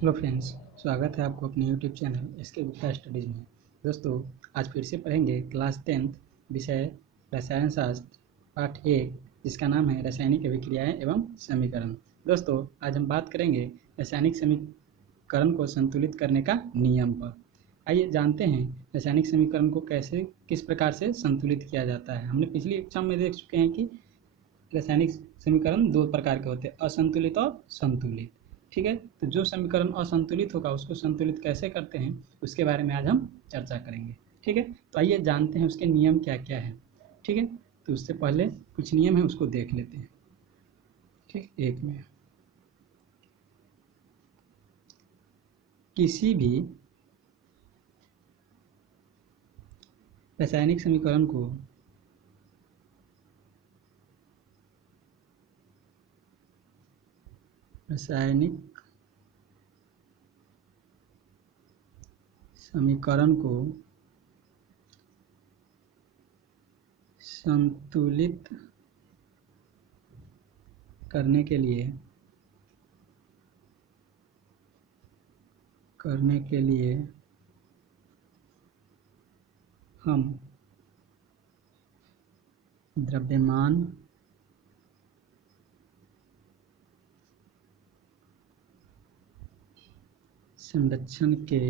Hello friends, स्वागत है आपको अपने YouTube channel SK Gupta studies में। दोस्तों, आज फिर से पढ़ेंगे क्लास 10th विषय रसायन शास्त्र पाठ 1, जिसका नाम है रासायनिक अभिक्रियाएं एवं समीकरण। दोस्तों, आज हम बात करेंगे रासायनिक समीकरण को संतुलित करने का नियम पर। आइए जानते हैं रासायनिक समीकरण को कैसे किस प्रकार से संतुलित किया जाता है। हमने पिछली कक्षा में देख चुके हैं कि रासायनिक समीकरण दो प्रकार के होते हैं, असंतुलित और संतुलित। ठीक है, तो जो समीकरण असंतुलित होगा उसको संतुलित कैसे करते हैं उसके बारे में आज हम चर्चा करेंगे। ठीक है, तो आइए जानते हैं उसके नियम क्या क्या है। ठीक है, तो उससे पहले कुछ नियम है उसको देख लेते हैं। ठीक, एक में किसी भी रासायनिक समीकरण को रासायनिक समीकरण को संतुलित करने के लिए हम द्रव्यमान संरक्षण के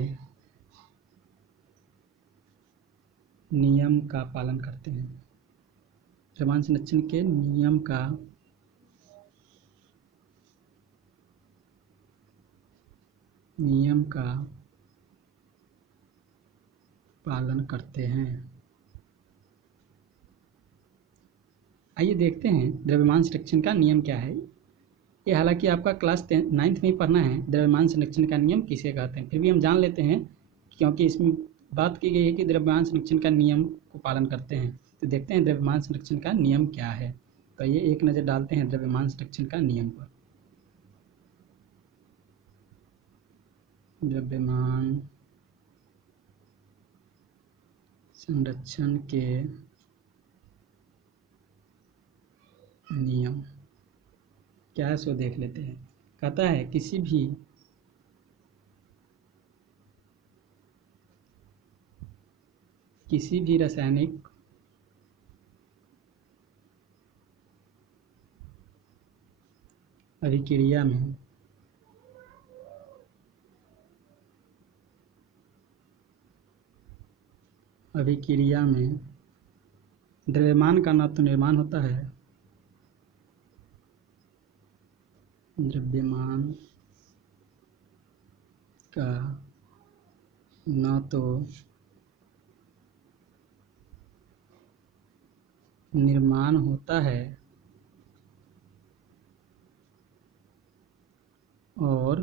नियम का पालन करते हैं। द्रव्यमान संरक्षण के नियम का पालन करते हैं। आइए देखते हैं द्रव्यमान संरक्षण का नियम क्या है। ये हालांकि आपका क्लास 9th में ही पढ़ना है, द्रव्यमान संरक्षण का नियम किसे कहते हैं, फिर भी हम जान लेते हैं क्योंकि इसमें बात की गई है कि द्रव्यमान संरक्षण का नियम को पालन करते हैं। तो देखते हैं द्रव्यमान संरक्षण का नियम क्या है। तो ये एक नज़र डालते हैं द्रव्यमान संरक्षण का नियम पर। द्रव्यमान संरक्षण के नियम क्या है सो देख लेते हैं। कहता है किसी भी रासायनिक अभिक्रिया में द्रव्यमान का न तो निर्माण होता है, द्रव्यमान का न तो निर्माण होता है और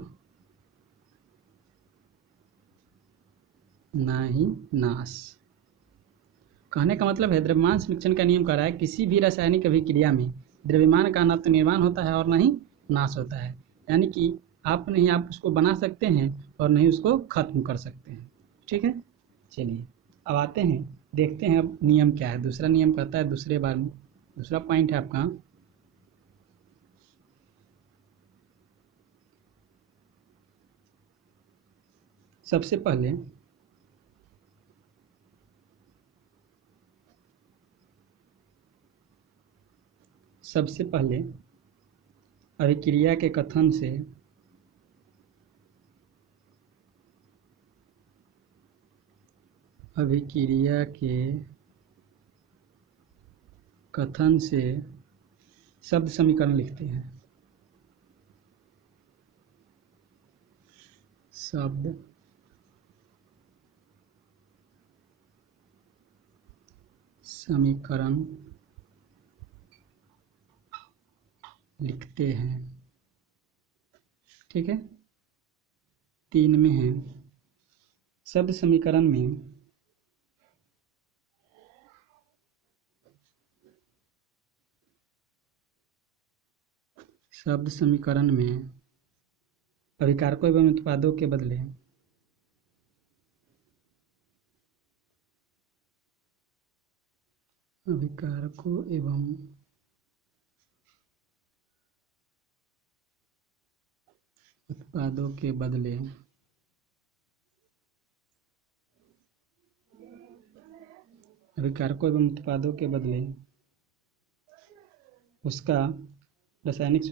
ना ही नाश। कहने का मतलब है द्रव्यमान संरक्षण का नियम कह रहा है किसी भी रासायनिक अभिक्रिया में द्रव्यमान का ना तो निर्माण होता है और ना ही नाश होता है। यानी कि आप उसको बना सकते हैं और नहीं उसको खत्म कर सकते हैं। ठीक है, चलिए अब आते हैं, देखते हैं अब नियम क्या है। दूसरा नियम कहता है, दूसरा पॉइंट है आपका सबसे पहले अभिक्रिया के कथन से शब्द समीकरण लिखते हैं। शब्द समीकरण लिखते हैं। ठीक है, 3 में है। शब्द समीकरण में अभिकारकों एवं उत्पादों के बदले अभिकारकों एवं उत्पादों के बदले अभिकारकों एवं उत्पादों के बदले उसका रासायनिक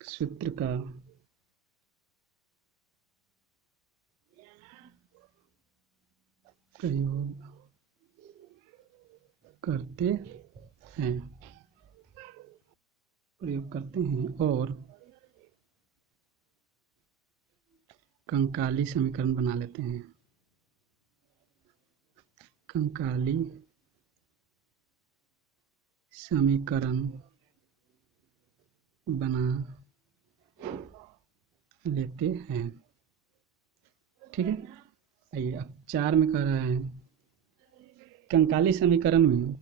सूत्र का प्रयोग करते हैं और कंकाली समीकरण बना लेते हैं। कंकाली समीकरण बना लेते हैं। ठीक है, आइए अब 4 में कह रहा है कंकाली समीकरण में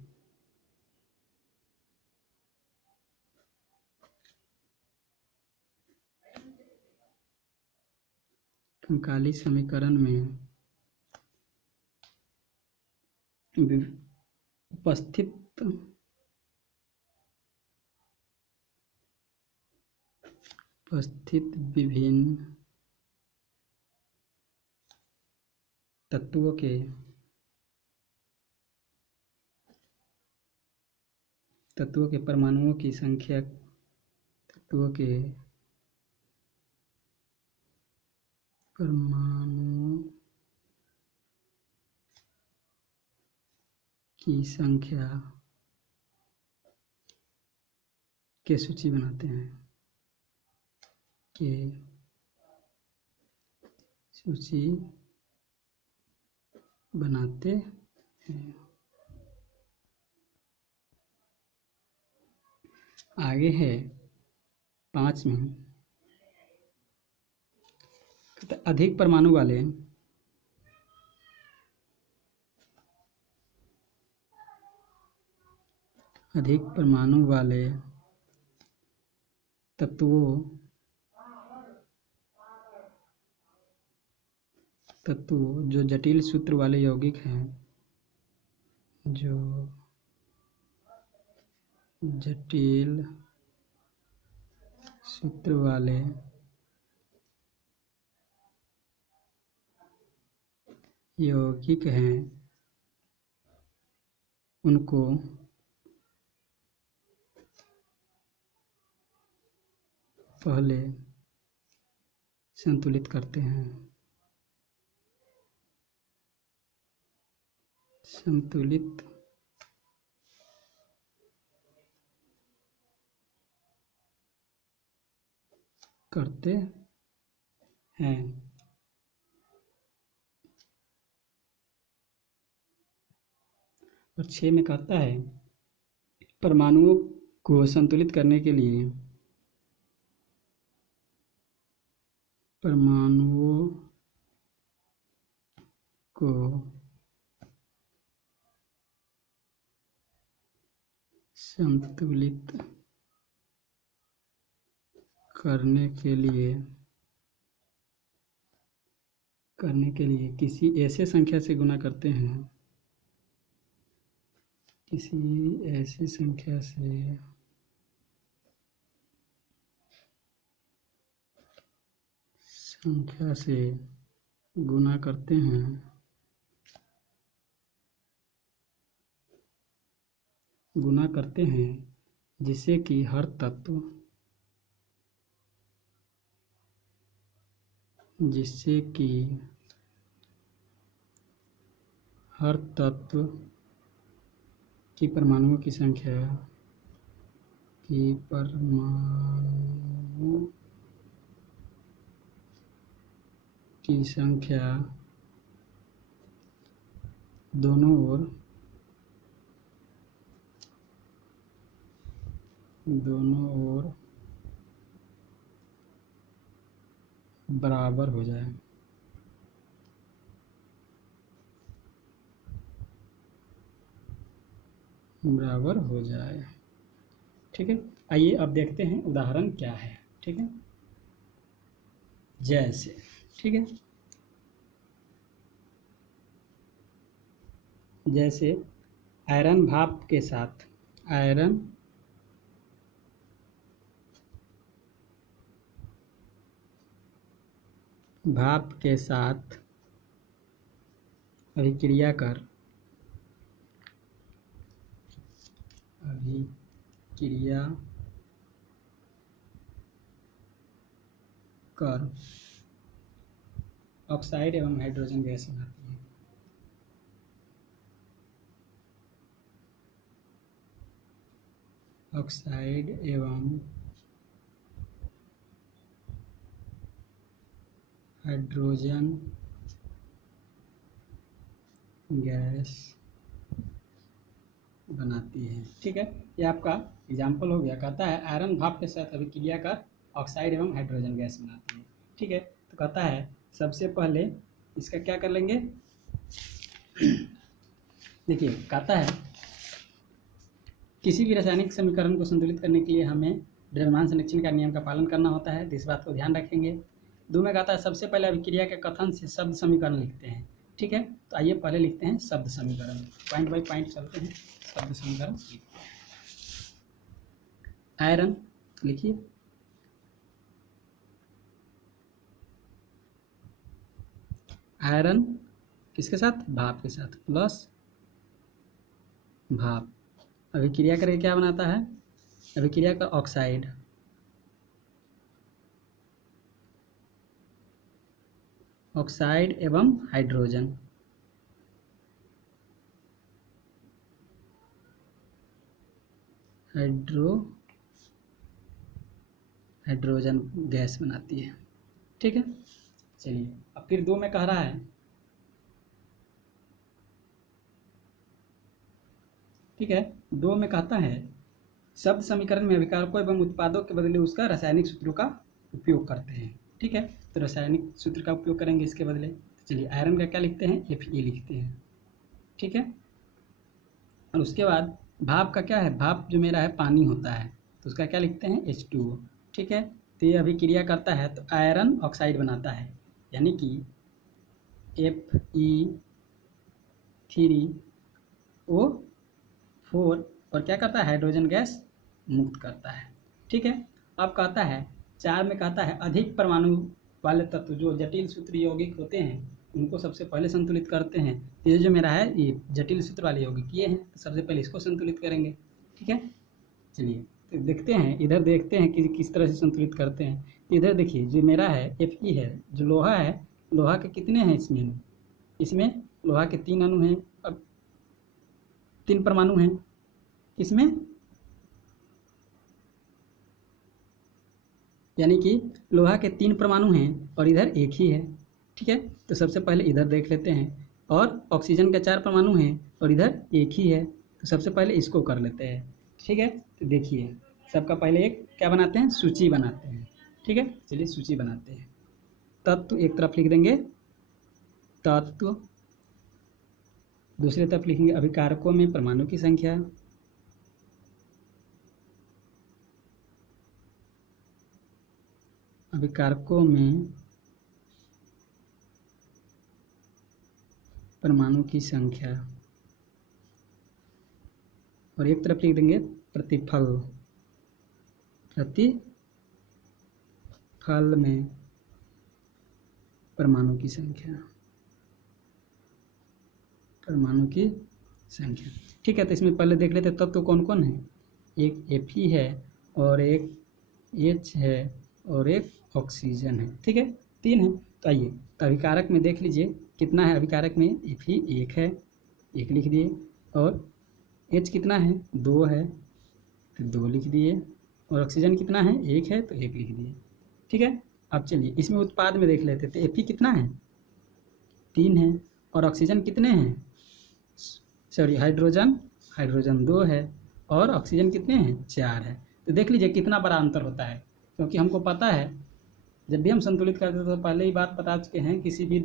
उपस्थित विभिन्न तत्वों के परमाणुओं की संख्या के सूची बनाते हैं। आगे है 5 में अधिक परमाणु वाले तत्वों जो जटिल सूत्र वाले यौगिक हैं, उनको पहले संतुलित करते हैं। और 6 में कहता है परमाणुओं को संतुलित करने के लिए परमाणुओं को संतुलित करने के लिए किसी ऐसे संख्या से गुणा करते हैं, गुणा करते हैं जिससे कि हर तत्व की परमाणुओं की संख्या दोनों ओर बराबर हो जाए। ठीक है, आइए अब देखते हैं उदाहरण क्या है। ठीक है, जैसे ठीक है जैसे आयरन भाप के साथ, आयरन भाप के साथ अभिक्रिया कर ऑक्साइड एवं हाइड्रोजन गैस बनाती है। ऑक्साइड एवं हाइड्रोजन गैस बनाती है। ठीक है, ये आपका एग्जाम्पल हो गया। कहता है आयरन भाप के साथ अभिक्रिया कर ऑक्साइड एवं हाइड्रोजन गैस बनाती है। ठीक है, तो कहता है सबसे पहले इसका क्या कर लेंगे। देखिए, कहता है किसी भी रासायनिक समीकरण को संतुलित करने के लिए हमें द्रव्यमान संरक्षण का नियम का पालन करना होता है, इस बात को ध्यान रखेंगे। दो में कहता है सबसे पहले अभिक्रिया के कथन से शब्द समीकरण लिखते हैं। ठीक है, तो आइए पहले लिखते हैं शब्द समीकरण, पॉइंट बाय पॉइंट चलते हैं। शब्द समीकरण आयरन लिखिए, आयरन किसके साथ, भाप के साथ, प्लस भाप अभिक्रिया करके क्या बनाता है, अभिक्रिया का ऑक्साइड, ऑक्साइड एवं हाइड्रोजन, हाइड्रोजन गैस बनाती है। ठीक है, चलिए अब फिर दो में कह रहा है, ठीक है, दो में कहता है शब्द समीकरण में अभिकारकों एवं उत्पादों के बदले उसका रासायनिक सूत्रों का उपयोग करते हैं। ठीक है, तो रासायनिक सूत्र का उपयोग करेंगे इसके बदले। तो चलिए आयरन का क्या लिखते हैं, Fe लिखते हैं। ठीक है, और उसके बाद भाप का क्या है, भाप जो मेरा है पानी होता है, तो उसका क्या लिखते हैं, H2O। ठीक है, तो ये अभिक्रिया करता है तो आयरन ऑक्साइड बनाता है, यानी कि Fe3O4 और क्या करता है, हाइड्रोजन गैस मुक्त करता है। ठीक है, अब कहता है चार में कहता है अधिक परमाणु वाले तत्व जो जटिल सूत्र यौगिक होते हैं उनको सबसे पहले संतुलित करते हैं। ये जो मेरा है ये जटिल सूत्र वाले यौगिक ये हैं, तो सबसे पहले इसको संतुलित करेंगे। ठीक है, चलिए तो देखते हैं, इधर देखते हैं कि किस तरह से संतुलित करते हैं। इधर देखिए जो मेरा है Fe है, जो लोहा है, लोहा के कितने हैं इसमें लोहा के 3 अणु हैं, अब 3 परमाणु हैं इसमें, यानी कि लोहा के 3 परमाणु हैं और इधर एक ही है। ठीक है, तो सबसे पहले इधर देख लेते हैं, और ऑक्सीजन के 4 परमाणु हैं और इधर एक ही है, तो सबसे पहले इसको कर लेते हैं। ठीक है, तो देखिए सबका पहले एक क्या बनाते हैं, सूची बनाते हैं। ठीक है, चलिए सूची बनाते हैं। तत्व एक तरफ लिख देंगे, तत्व दूसरे तरफ लिखेंगे अभिकारकों में परमाणु की संख्या, अभिकारकों में परमाणु की संख्या, और एक तरफ लिख देंगे प्रतिफल, प्रतिफल में परमाणु की संख्या, परमाणु की संख्या। ठीक है, तो इसमें पहले देख लेते तत्व तो कौन कौन है, एक Fe है और एक H है और एक ऑक्सीजन है। ठीक है, 3 है। तो आइए तो अभिकारक में देख लीजिए कितना है, अभिकारक में Fe 1 है, 1 लिख दिए, और H कितना है, 2 है तो 2 लिख दिए, और ऑक्सीजन कितना है, 1 है तो 1 लिख दिए। ठीक है, अब चलिए इसमें उत्पाद में देख लेते, तो Fe कितना है, 3 है, और ऑक्सीजन कितने हैं, सॉरी हाइड्रोजन 2 है, और ऑक्सीजन कितने हैं, 4 है। तो देख लीजिए कितना बड़ा अंतर होता है, क्योंकि हमको पता है जब भी हम संतुलित करते हैं तो पहले ही बात बता चुके हैं, किसी भी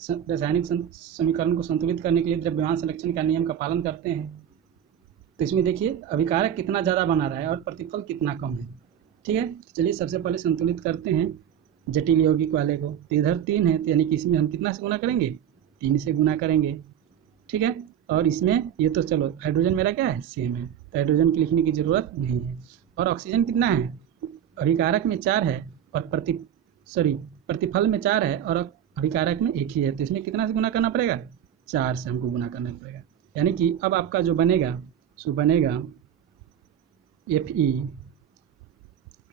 रासायनिक समीकरण को संतुलित करने के लिए द्रव्यमान संरक्षण का नियम का पालन करते हैं। तो इसमें देखिए अभिकारक कितना ज़्यादा बना रहा है और प्रतिफल कितना कम है। ठीक है, तो चलिए सबसे पहले संतुलित करते हैं जटिल यौगिक वाले को। तो इधर 3 है, तो यानी कि इसमें हम कितना से गुना करेंगे, 3 से गुना करेंगे। ठीक है। और इसमें ये तो चलो हाइड्रोजन मेरा क्या है, सेम है, तो हाइड्रोजन की लिखने की ज़रूरत नहीं है। और ऑक्सीजन कितना है, अभिकारक में 4 है और प्रतिफल में 4 है और अभिकारक में 1 ही है, तो इसमें कितना से गुना करना पड़ेगा, 4 से हमको गुना करना पड़ेगा। यानी कि अब आपका जो बनेगा सो बनेगा Fe,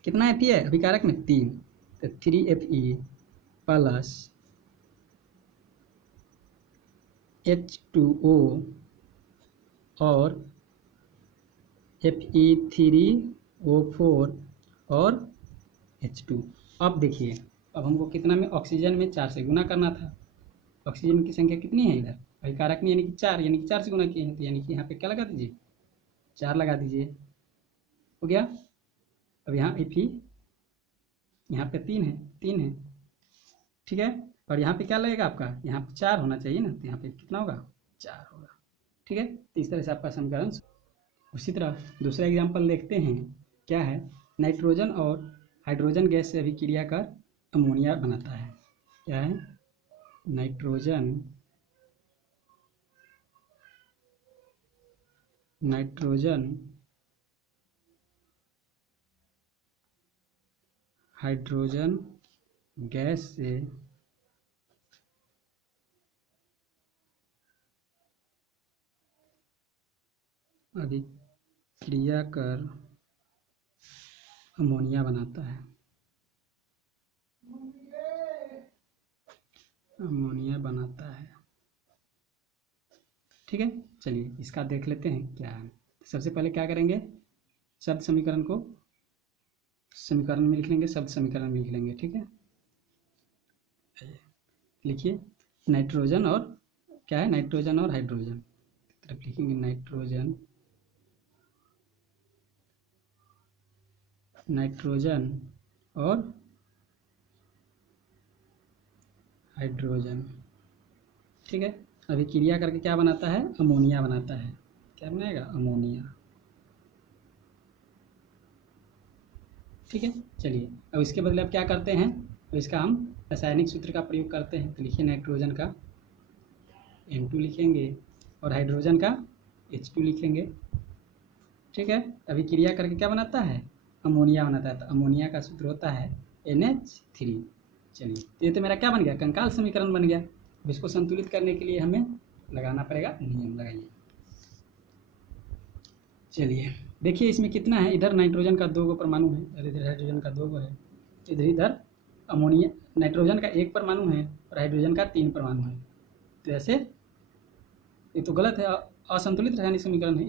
कितना Fe है अभिकारक में 3, तो 3Fe प्लस H2O और Fe3O4 और H2। अब देखिए, अब हमको कितना में, ऑक्सीजन में 4 से गुना करना था। ऑक्सीजन की संख्या कितनी है इधर अभिकारक में, यानी कि 4, यानी कि 4 से गुना किए हैं, तो यानी कि यहाँ पे क्या लगा दीजिए, 4 लगा दीजिए, हो गया। अब यहाँ Fe यहाँ पे 3 है, ठीक है। और यहाँ पे क्या लगेगा आपका, यहाँ पे 4 होना चाहिए ना, तो यहाँ पे कितना होगा, 4 होगा, ठीक है। तो इस तरह से आपका समीकरण। उसी तरह दूसरा एग्जाम्पल देखते हैं, क्या है, नाइट्रोजन और हाइड्रोजन गैस से अभिक्रिया कर अमोनिया बनाता है। क्या है, नाइट्रोजन हाइड्रोजन गैस से अभिक्रिया कर अमोनिया बनाता है, ठीक है। चलिए इसका देख लेते हैं क्या है। सबसे पहले क्या करेंगे, शब्द समीकरण को समीकरण में लिख लेंगे, शब्द समीकरण में लिख लेंगे, ठीक है। लिखिए नाइट्रोजन और क्या है, नाइट्रोजन और हाइड्रोजन, तरफ लिखेंगे नाइट्रोजन और हाइड्रोजन, ठीक है। अभिक्रिया करके क्या बनाता है, अमोनिया बनाता है। क्या बनाएगा, अमोनिया, ठीक है। चलिए अब इसके बदले अब क्या करते हैं, तो इसका हम रासायनिक सूत्र का प्रयोग करते हैं। तो लिखिए नाइट्रोजन का N2 लिखेंगे और हाइड्रोजन का H2 लिखेंगे, ठीक है। अभिक्रिया करके क्या बनाता है, अमोनिया बनाता है, तो अमोनिया का सूत्र होता है NH3। चलिए ये तो मेरा क्या बन गया, कंकाल समीकरण बन गया। अब इसको संतुलित करने के लिए हमें लगाना पड़ेगा नियम, लगाइए। चलिए देखिए इसमें कितना है, इधर नाइट्रोजन का 2 परमाणु है, इधर हाइड्रोजन का 2 है, इधर अमोनिया, नाइट्रोजन का 1 परमाणु है और हाइड्रोजन का 3 परमाणु है। तो ऐसे ये तो गलत है, असंतुलित रासायनिक समीकरण है।